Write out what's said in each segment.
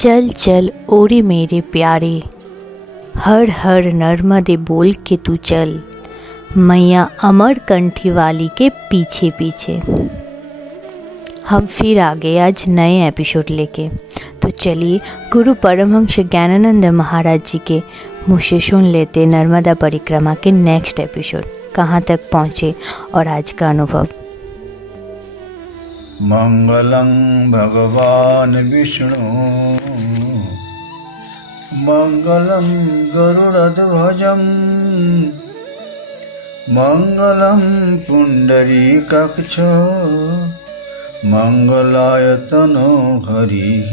चल चल ओरे मेरे प्यारे, हर हर नर्मदे बोल के तू चल, मैया अमर कंठी वाली के पीछे पीछे। हम फिर आ गए आज नए एपिसोड लेके। तो चलिए गुरु परमहंस ज्ञानानंद महाराज जी के मुँह से सुन लेते नर्मदा परिक्रमा के नेक्स्ट एपिसोड कहाँ तक पहुँचे और आज का अनुभव। मंगलं भगवान विष्णु मंगलं गरुड़ध्वजं मंगलं पुंडरीकाक्ष मंगलाय तनो हरिः।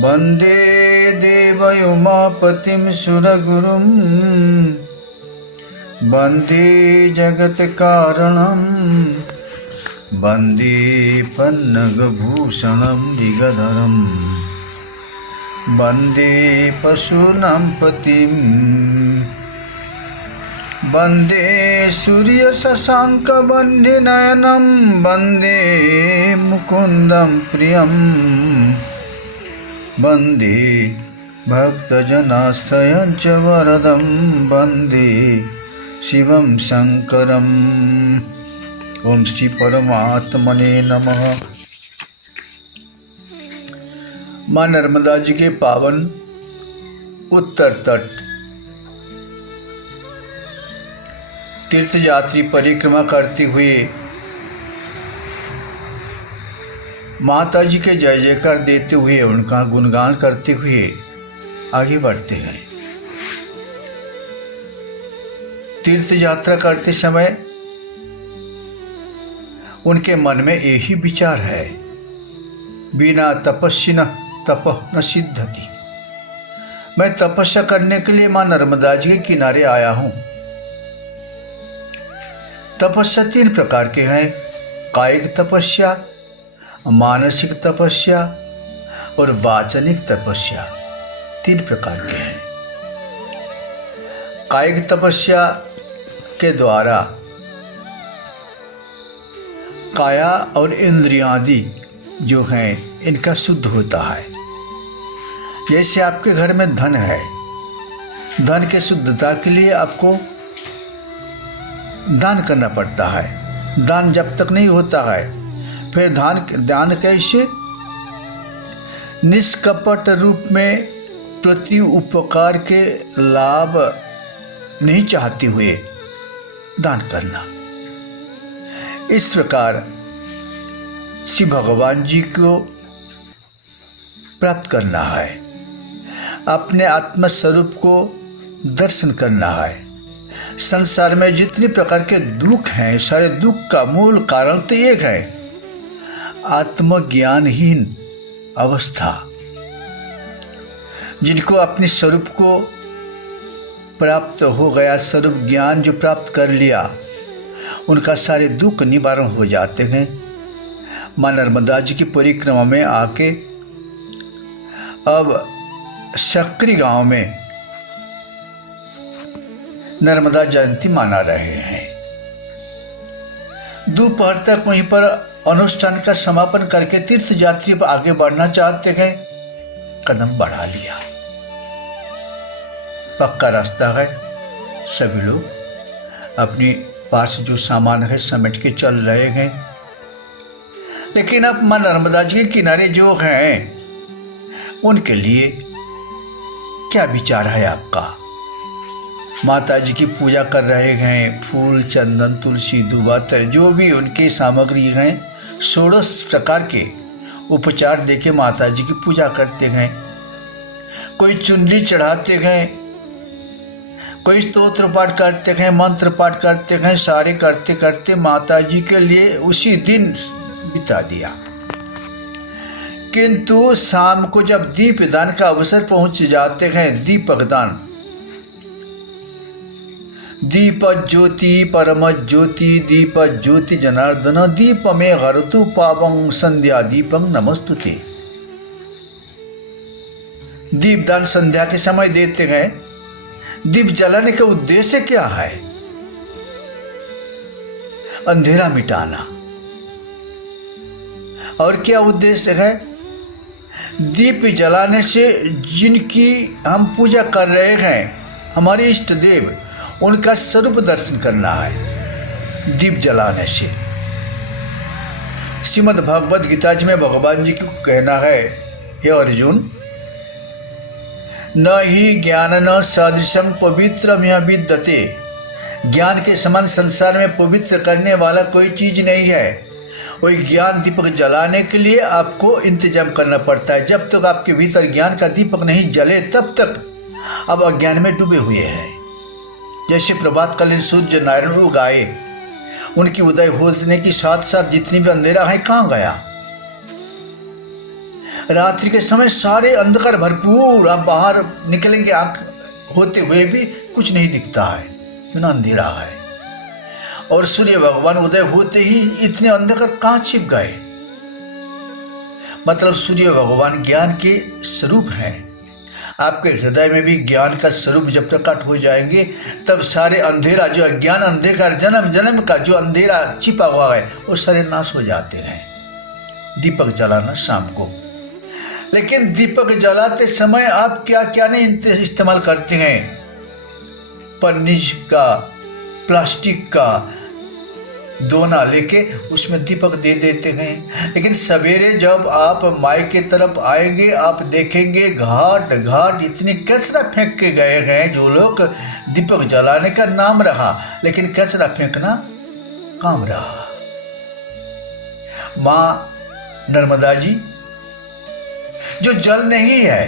वन्दे देवयोमापतिं सुरगुरुं वन्दे जगत्कारणं वन्दे पन्नगभूषणं मृगधरं वन्दे पशूनां पतिं वन्दे सूर्यशशाङ्कवह्निनयनं वन्दे मुकुन्दं प्रियं वन्दे भक्तजनाश्रयं च वरदं वन्दे शिवं शंकरम। ओम श्री परमात्मने नमः। माँ नर्मदा जी के पावन उत्तर तट तीर्थयात्री परिक्रमा करते हुए माता जी के जय जयकार देते हुए उनका गुणगान करते हुए आगे बढ़ते हैं। तीर्थ यात्रा करते समय उनके मन में यही विचार है, बिना तपस्विन तपः न सिद्धति। मैं तपस्या करने के लिए मां नर्मदा जी के किनारे आया हूं। तपस्या 3 प्रकार के हैं, कायिक तपस्या, मानसिक तपस्या और वाचनिक तपस्या। 3 प्रकार के हैं। कायिक तपस्या के द्वारा काया और इंद्रियादि जो हैं इनका शुद्ध होता है। जैसे आपके घर में धन है, धन के शुद्धता के लिए आपको दान करना पड़ता है। दान जब तक नहीं होता है फिर दान कैसे? निष्कपट रूप में प्रति उपकार के लाभ नहीं चाहते हुए दान करना। इस प्रकार श्री भगवान जी को प्राप्त करना है, अपने आत्म स्वरूप को दर्शन करना है। संसार में जितने प्रकार के दुख हैं, सारे दुख का मूल कारण तो एक है, आत्मज्ञानहीन अवस्था। जिनको अपने स्वरूप को प्राप्त हो गया, स्वरूप ज्ञान जो प्राप्त कर लिया, उनका सारे दुख निवारण हो जाते हैं। माँ नर्मदा जी की परिक्रमा में आके अब सक्री गांव में नर्मदा जयंती मना रहे हैं। दोपहर तक वहीं पर अनुष्ठान का समापन करके तीर्थ यात्री आगे बढ़ना चाहते हैं, कदम बढ़ा लिया। पक्का रास्ता है, सभी लोग अपने पास जो सामान है समेट के चल रहे हैं। लेकिन अब मां नर्मदा जी के किनारे जो हैं उनके लिए क्या विचार है आपका? माता जी की पूजा कर रहे हैं, फूल चंदन तुलसी दूबा तर जो भी उनकी सामग्री हैं 16 प्रकार के उपचार देके माता जी की पूजा करते हैं। कोई चुनरी चढ़ाते हैं, कोई स्तोत्र पाठ करते हैं, मंत्र पाठ करते हैं। सारे करते करते माता जी के लिए उसी दिन बिता दिया। किंतु शाम को जब दीपदान का अवसर पहुंच जाते हैं, दीपक दान, दीप ज्योति परम ज्योति दीप ज्योति जनार्दन दीप में हरतु पावं संध्या दीपं नमस्तुते। दीपदान संध्या के समय देते हैं। दीप जलाने का उद्देश्य क्या है? अंधेरा मिटाना। और क्या उद्देश्य है? दीप जलाने से जिनकी हम पूजा कर रहे हैं, हमारे इष्ट देव, उनका स्वरूप दर्शन करना है दीप जलाने से। श्रीमद् भगवद गीता जी में भगवान जी को कहना है, हे अर्जुन, न ही ज्ञान न सदृशम पवित्रम यह विद्यते। ज्ञान के समान संसार में पवित्र करने वाला कोई चीज नहीं है। वही ज्ञान दीपक जलाने के लिए आपको इंतजाम करना पड़ता है। जब तक आपके भीतर ज्ञान का दीपक नहीं जले तब तक आप अज्ञान में डूबे हुए हैं। जैसे प्रभात कालीन सूर्य नारायण उगाए, उनकी उदय होने के साथ साथ जितनी भी अंधेरा है कहाँ गया? रात्रि के समय सारे अंधकार भरपूर, आप बाहर निकलेंगे आंख होते हुए भी कुछ नहीं दिखता है, बिना अंधेरा है। और सूर्य भगवान उदय होते ही इतने अंधकार कहाँ छिप गए? मतलब सूर्य भगवान ज्ञान के स्वरूप हैं। आपके हृदय में भी ज्ञान का स्वरूप जब प्रकट हो जाएंगे तब सारे अंधेरा, जो अज्ञान अंधकार जन्म जन्म का जो अंधेरा छिपा हुआ है, वो सारे नाश हो जाते हैं। दीपक जलाना शाम को। लेकिन दीपक जलाते समय आप क्या क्या नहीं इस्तेमाल करते हैं? पन्नी का, प्लास्टिक का दोना लेके उसमें दीपक दे देते हैं। लेकिन सवेरे जब आप माई के तरफ आएंगे, आप देखेंगे घाट घाट इतनी कचरा फेंक के गए हैं। जो लोग दीपक जलाने का नाम रहा, लेकिन कचरा फेंकना काम रहा। माँ नर्मदा जी, जो जल नहीं है,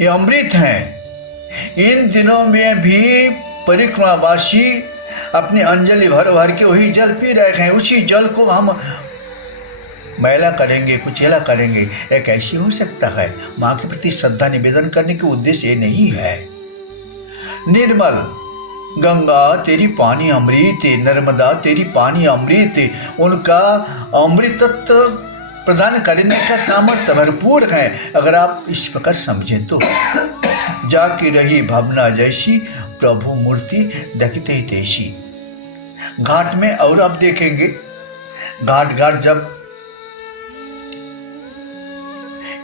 ये अमृत है। इन दिनों में भी परिक्रमावासी अपनी अंजलि भर भर के वही जल पी रहे हैं। उसी जल को हम मैला करेंगे, कुचैला करेंगे, ये कैसे हो सकता है? माँ के प्रति श्रद्धा निवेदन करने के उद्देश्य ये नहीं है। निर्मल गंगा तेरी पानी अमृत, नर्मदा तेरी पानी अमृत, उनका अमृतत्व प्रदान करने का सामर्थ्य भरपूर है। अगर आप इस प्रकार समझें तो जाके रही भावना जैसी, प्रभु मूर्ति देखते ही तैसी। घाट में और आप देखेंगे, घाट घाट जब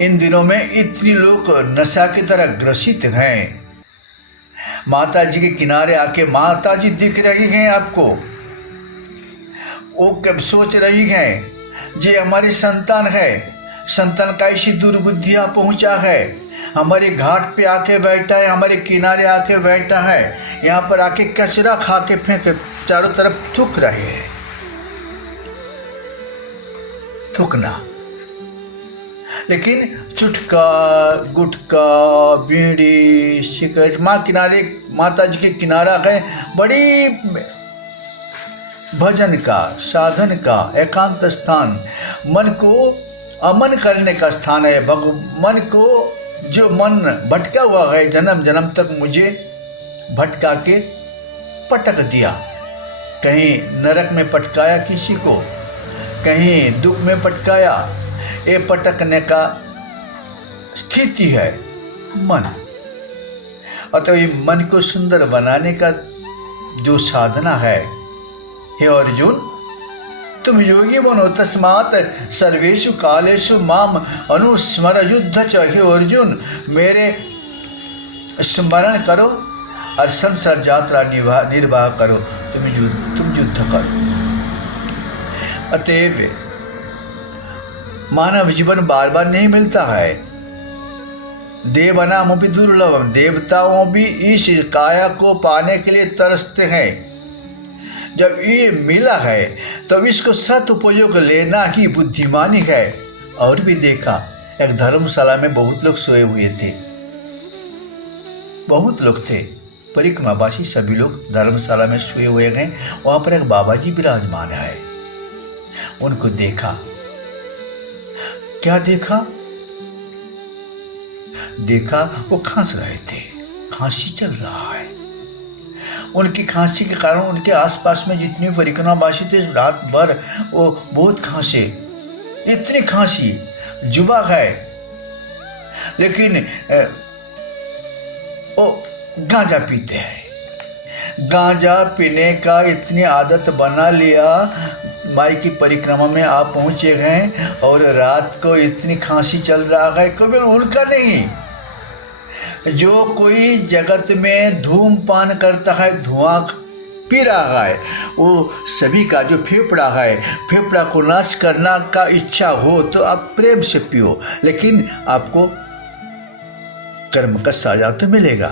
इन दिनों में इतने लोग नशा की तरह ग्रसित हैं। माता जी के किनारे आके माता जी दिख रही हैं आपको, वो कब सोच रही हैं जे हमारी संतान है, संतान का ऐसी दुर्बुद्धियां पहुंचा है, हमारे घाट पे आके बैठा है, हमारे किनारे आके बैठा है, यहाँ पर आके कचरा खा के फेंक चारों तरफ थूक रहे हैं। थूकना, लेकिन चुटका, गुटका, बीड़ी, सिगरेट, माँ किनारे, माता जी के किनारा है, बड़ी भजन का, साधन का एकांत स्थान, मन को अमन करने का स्थान है। मन को, जो मन भटका हुआ है, जन्म जन्म तक मुझे भटका के पटक दिया, कहीं नरक में पटकाया किसी को, कहीं दुख में पटकाया, ये पटकने का स्थिति है मन। अतः ये मन को सुंदर बनाने का जो साधना है, हे अर्जुन, तुम योगी बनो, तस्मात् सर्वेषु कालेषु माम अनुस्मर युद्ध च। हे अर्जुन, मेरे स्मरण करो और संसार यात्रा निर्वाह करो, तुम युद्ध करो। अतएव मानव जीवन बार बार नहीं मिलता है। देवनाम भी दुर्लभम, देवताओं भी इस काया को पाने के लिए तरसते हैं। जब ये मिला है तब इसको सदुपयोग लेना ही बुद्धिमानी है। और भी देखा, एक धर्मशाला में बहुत लोग सोए हुए थे, बहुत लोग थे, परिक्रमावासी सभी लोग धर्मशाला में सोए हुए हैं। वहां पर एक बाबा जी विराजमान है। उनको देखा, क्या देखा? देखा वो खांस रहे थे, खांसी चल रहा है। उनकी खांसी के कारण उनके आसपास में जितने परिक्रमावासी थे, रात भर वो बहुत खांसे, इतनी खांसी, जुआ है। लेकिन वो गांजा पीते हैं, गांजा पीने का इतनी आदत बना लिया, माई की परिक्रमा में आप पहुँचे गए और रात को इतनी खांसी चल रहा है, कभी उनका नहीं। जो कोई जगत में धूमपान करता है, धुआं पी रहा है, वो सभी का जो फेफड़ा है, फेफड़ा को नाश करना का इच्छा हो तो आप प्रेम से पियो, लेकिन आपको कर्म का साजा तो मिलेगा।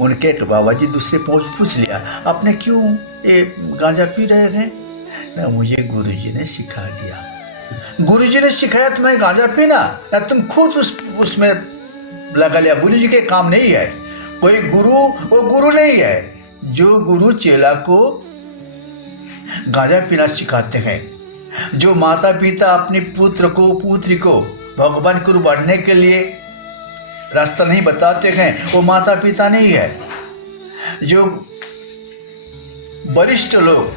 उनके एक बाबा जी दूसरे पूछ लिया, आपने क्यों ये गांजा पी रहे हैं? ना, मुझे गुरुजी ने सिखा दिया। गुरुजी ने सिखाया तुम्हें गांजा पीना, ना तुम खुद उसमें लगा लिया। गुरुजी के काम नहीं है। कोई गुरु वो गुरु नहीं है। जो गुरु चेला को गांजा पीना सिखाते हैं, जो माता पिता अपने पुत्र को पुत्री को भगवान को बढ़ने के लिए रास्ता नहीं बताते हैं, वो माता पिता नहीं है। जो वरिष्ठ लोग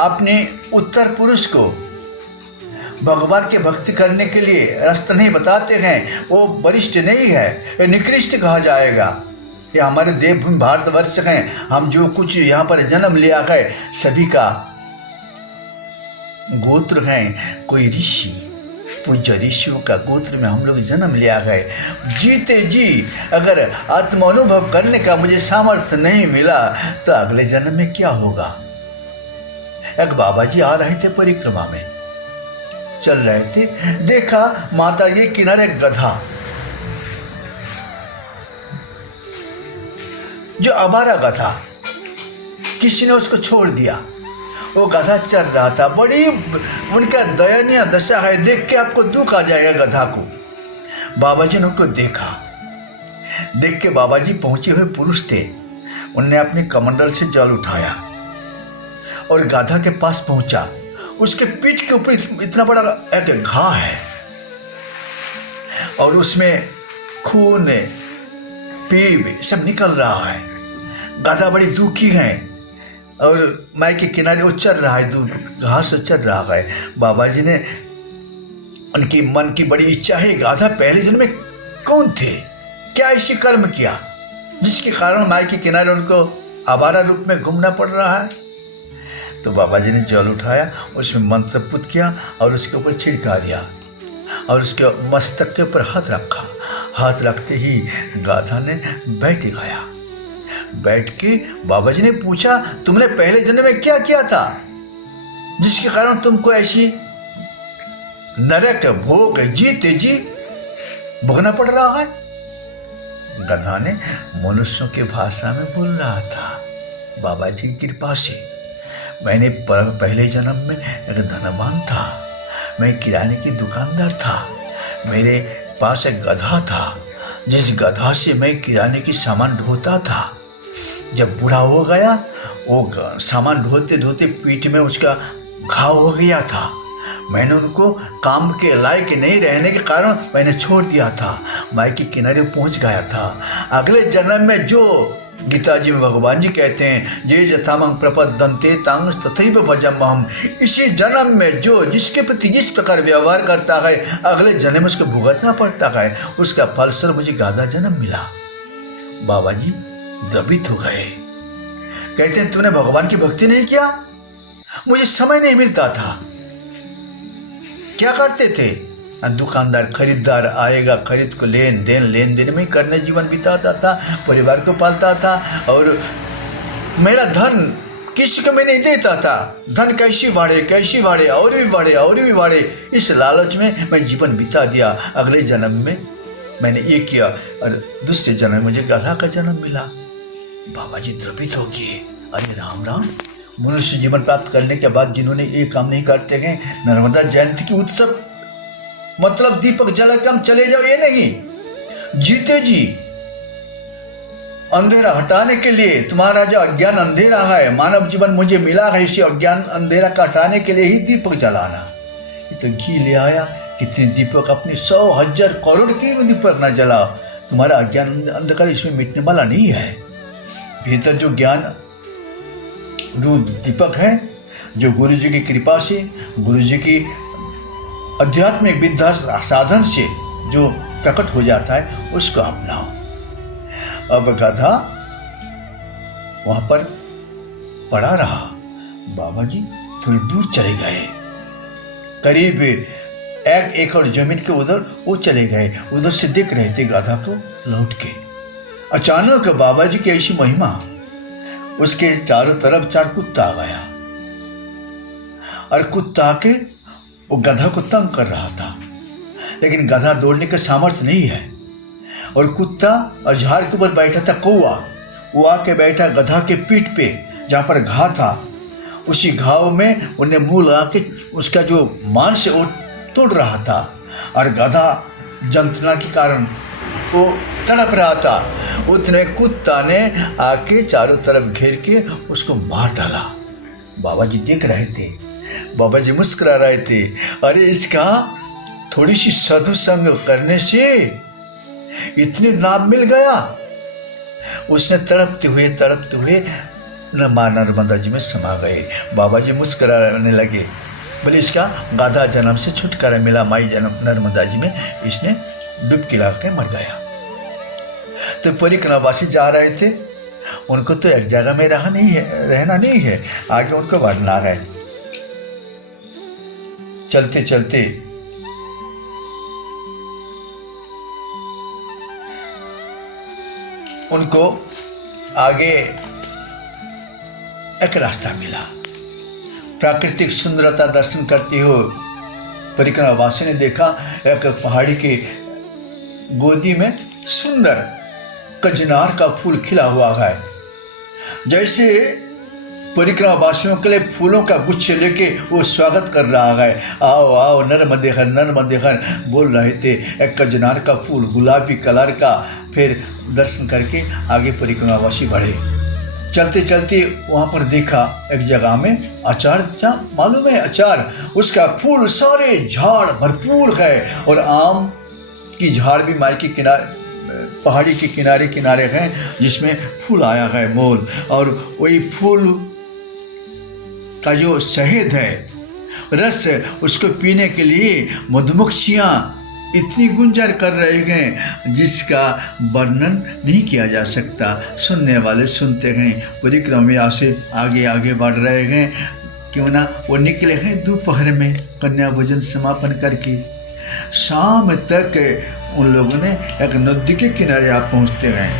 अपने उत्तर पुरुष को भगवान के भक्ति करने के लिए रास्ता नहीं बताते हैं, वो वरिष्ठ नहीं है, ये निकृष्ट कहा जाएगा। ये हमारे देवभूमि भारतवर्ष हैं, हम जो कुछ यहाँ पर जन्म लिया है, सभी का गोत्र हैं। कोई ऋषि, पूज्य ऋषियों का गोत्र में हम लोग जन्म लिया गए। जीते जी अगर आत्मानुभव करने का मुझे सामर्थ्य नहीं मिला तो अगले जन्म में क्या होगा? एक बाबा जी आ रहे थे, परिक्रमा में चल रहे थे, देखा माता के किनारे गधा, जो आवारा गधा, किसी ने उसको छोड़ दिया। वो गधा चल रहा था। बड़ी उनका दयनीय दशा है, देख के आपको दुख आ जाएगा गधा को। बाबा जी ने उनको देखा। देख के बाबा जी पहुंचे हुए पुरुष थे। उनने अपने कमंडल से जल उठाया और गधा के पास पहुंचा। उसके पीठ के ऊपर इतना बड़ा एक घाव है और उसमें खून पीप सब निकल रहा है। गधा बड़ी दुखी है और माई के किनारे वो चल रहा है, दूर घास चल रहा है। बाबा जी ने, उनकी मन की बड़ी इच्छा है, गाधा पहले जन्म में कौन थे, क्या ऐसी कर्म किया जिसके कारण माई के किनारे उनको आवारा रूप में घूमना पड़ रहा है। तो बाबा जी ने जल उठाया, उसमें मंत्र पुट किया और उसके ऊपर छिड़का दिया और उसके मस्तक के ऊपर हाथ रखा। हाथ रखते ही गाधा ने बैठ गया। बैठ के बाबा जी ने पूछा, तुमने पहले जन्म में क्या किया था जिसके कारण तुमको ऐसी नरक भोग जीते जी भोगना पड़ रहा है? गधा ने मनुष्यों की भाषा में बोल रहा था, बाबा जी की कृपा से मैंने पहले जन्म में एक धनवान था, मैं किराने की दुकानदार था, मेरे पास एक गधा था, जिस गधा से मैं किराने की सामान ढोता था। जब बूढ़ा हो गया, वो सामान ढोते ढोते पीठ में उसका घाव हो गया था। मैंने उनको काम के लायक नहीं रहने के कारण मैंने छोड़ दिया था, माई के किनारे पहुंच गया था। अगले जन्म में जो गीता जी में भगवान जी कहते हैं, जे यथामं प्रपद्यन्ते तां तथैव भजाम्यहम्, इसी जन्म में जो जिसके प्रति जिस प्रकार व्यवहार करता है, अगले जन्म में उसको भुगतना पड़ता है। उसका फलस्वरूप मुझे गाधा जन्म मिला। बाबा जी द्रवित हो गए। कहते हैं, तूने भगवान की भक्ति नहीं किया, मुझे समय नहीं मिलता था। क्या करते थे? दुकानदार खरीदार आएगा, खरीद को लेन देन में करने जीवन बिताता था, परिवार को पालता था और मेरा धन किसी को मैं नहीं देता था। धन कैसी बढ़े और भी बढ़े, इस लालच में मैं जीवन बिता दिया। अगले जन्म में मैंने ये किया और दूसरे जन्म में मुझे गधा का जन्म मिला। बाबा जी द्रवित हो गए। अरे राम राम, मनुष्य जीवन प्राप्त करने के बाद जिन्होंने ये काम नहीं करते हैं, नर्मदा जयंती की उत्सव मतलब दीपक जला के हम चले जाओ, ये नहीं। जीते जी अंधेरा हटाने के लिए, तुम्हारा जो अज्ञान अंधेरा है, मानव जीवन मुझे मिला है, इसी अज्ञान अंधेरा का हटाने के लिए ही दीपक जलाना। ये तो घी ले आया, कितने दीपक, अपनी 100,000 करोड़ की दीपक न जलाओ, तुम्हारा अज्ञान अंधकार इसमें मिटने वाला नहीं है। भीतर जो ज्ञान रूप दीपक है, जो गुरु जी की कृपा से, गुरु जी की आध्यात्मिक विद्या साधन से जो प्रकट हो जाता है, उसको अपनाओ। अब गधा वहां पर पड़ा रहा। बाबा जी थोड़ी दूर चले गए, करीब 1 एकड़ जमीन के उधर वो चले गए। उधर से देख रहे थे गधा को लौट के। अचानक बाबा जी की ऐसी महिमा, उसके चारों तरफ 4 कुत्ता आ गया और कुत्ता आके वो गधा को तंग कर रहा था, लेकिन गधा दौड़ने का सामर्थ्य नहीं है। और कुत्ता और झाड़ के ऊपर बैठा था कौआ, वो आके बैठा गधा के पीठ पे जहाँ पर घाव था। उसी घाव में उन्हें मुंह लगा के उसका जो मांस है वो तोड़ रहा था, और गधा जंतना के कारण वो तड़प रहा था। उतने कुत्ता ने आके चारों तरफ घेर के उसको मार डाला। बाबा जी देख रहे थे, बाबा जी मुस्कुरा रहे थे, अरे इसका थोड़ी सी साधु संग करने से इतने लाभ मिल गया। उसने तड़पते हुए मां नर्मदा जी में समा गए। बाबा जी मुस्कुराने लगे, बोले इसका गधा जन्म से छुटकारा मिला, माई जन्म नर्मदा जी में इसने डुबकी लगा के मर गया। तो परिक्रमावासी जा रहे थे, उनको तो एक जगह में रहना नहीं है, आगे उनको बढ़ना है। चलते चलते उनको आगे एक रास्ता मिला। प्राकृतिक सुंदरता दर्शन करते हो परिक्रमावासी ने देखा एक पहाड़ी के गोदी में सुंदर कजनार का फूल खिला हुआ है। जैसे परिक्रमावासियों के लिए फूलों का गुच्छे लेके वो स्वागत कर रहा है, आओ आओ नर्मदे हर बोल रहे थे। एक कजनार का फूल गुलाबी कलर का। फिर दर्शन करके आगे परिक्रमावासी बढ़े। चलते चलते वहाँ पर देखा एक जगह में अचार, मालूम है अचार, उसका फूल सारे झाड़ भरपूर है, और आम की झाड़ भी माई के किनारे पहाड़ी के किनारे किनारे हैं, जिसमें फूल आया है मोल। और वही फूल का जो शहद है रस, उसको पीने के लिए मधुमक्खियाँ इतनी गुंजर कर रहे हैं जिसका वर्णन नहीं किया जा सकता। सुनने वाले सुनते हैं। परिक्रमा से आगे आगे बढ़ रहे हैं, क्यों ना वो निकले हैं दोपहर में कन्या भोजन समापन करके। शाम तक उन लोगों ने एक नदी के किनारे आप पहुंचते हैं।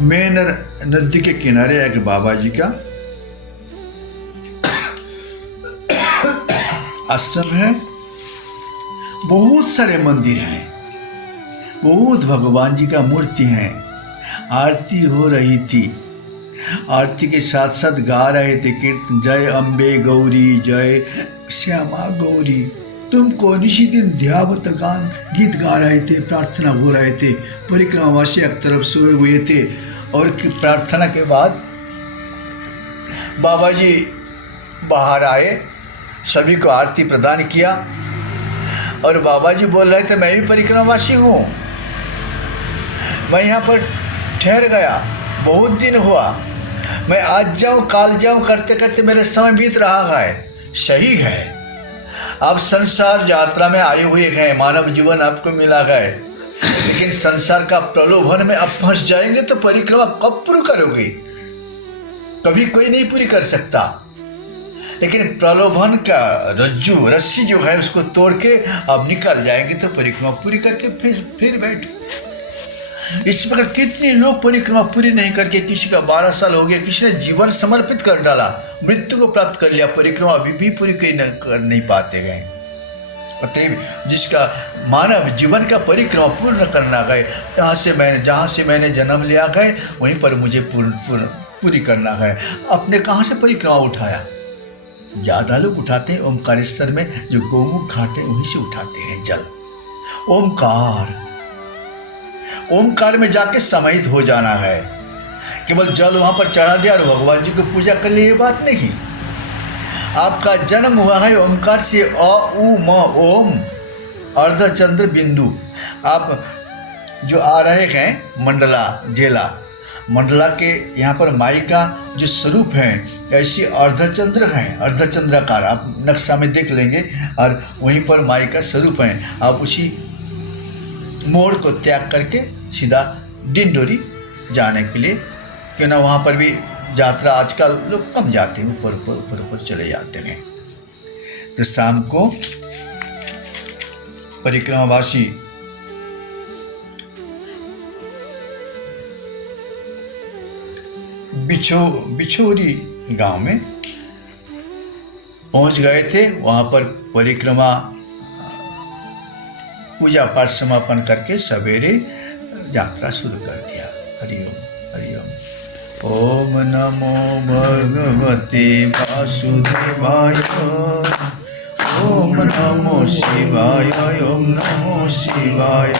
मेन नदी के किनारे एक बाबा जी का आश्रम है। बहुत सारे मंदिर हैं, बहुत भगवान जी का मूर्ति है। आरती हो रही थी, आरती के साथ साथ गा रहे थे कीर्तन, जय अम्बे गौरी जय श्यामा गौरी। तुमको निशी दिन ध्यावत गान गीत गा रहे थे, प्रार्थना हो रहे थे। परिक्रमावासी एक तरफ सोए हुए थे, और प्रार्थना के बाद बाबा जी बाहर आए, सभी को आरती प्रदान किया, और बाबा जी बोल रहे थे मैं भी परिक्रमावासी हूँ, मैं यहाँ पर ठहर गया, बहुत दिन हुआ, मैं आज जाऊँ काल जाऊँ करते करते मेरे समय बीत रहा है। सही है, आप संसार यात्रा में आए हुए हैं, मानव जीवन आपको मिला है, लेकिन संसार का प्रलोभन में आप फंस जाएंगे तो परिक्रमा कब पूरी करोगे? कभी कोई नहीं पूरी कर सकता। लेकिन प्रलोभन का रस्सी जो है उसको तोड़ के आप निकल जाएंगे तो परिक्रमा पूरी करके फिर बैठो। इस प्रकार कितने लोग परिक्रमा पूरी नहीं करके, किसी का 12 साल हो गया, किसी ने जीवन समर्पित कर डाला, मृत्यु को प्राप्त कर लिया, परिक्रमा अभी भी पूरी कर नहीं पाते गए। अतएव जिसका मानव जीवन का परिक्रमा पूर्ण करना गए, जहाँ से मैंने जन्म लिया गए वहीं पर मुझे पूरी करना है। अपने कहाँ से परिक्रमा उठाया? ज़्यादा लोग उठाते हैं ओमकारेश्वर में जो गौमुख घाट है वहीं से उठाते हैं जल। ओमकार में जाके समाहित हो जाना है। केवल जल वहाँ पर चढ़ा दिया और भगवान जी को पूजा कर लिए, ये बात नहीं। आपका जन्म हुआ है ओमकार से, अ उ म ओम अर्धचंद्र बिंदु। आप जो आ रहे हैं मंडला जेला, मंडला के यहाँ पर माई का जो स्वरूप है ऐसी अर्धचंद्र है, अर्धचंद्राकार, आप नक्शा में देख लेंगे, और वहीं पर माई का स्वरूप है। आप उसी मोड़ को त्याग करके सीधा डिंडोरी जाने के लिए क्यों ना वहाँ पर भी यात्रा आजकल लोग कम जाते हैं, ऊपर ऊपर ऊपर ऊपर चले जाते हैं। तो शाम को परिक्रमावासी बिछोरी गांव में पहुंच गए थे। वहां पर परिक्रमा पूजा पाठ समापन करके सवेरे यात्रा शुरू कर दिया। हरिओम हरिओम। ओम नमो भगवते वासुदेवाय। ओम नमो शिवाय। ओम नमो शिवाय।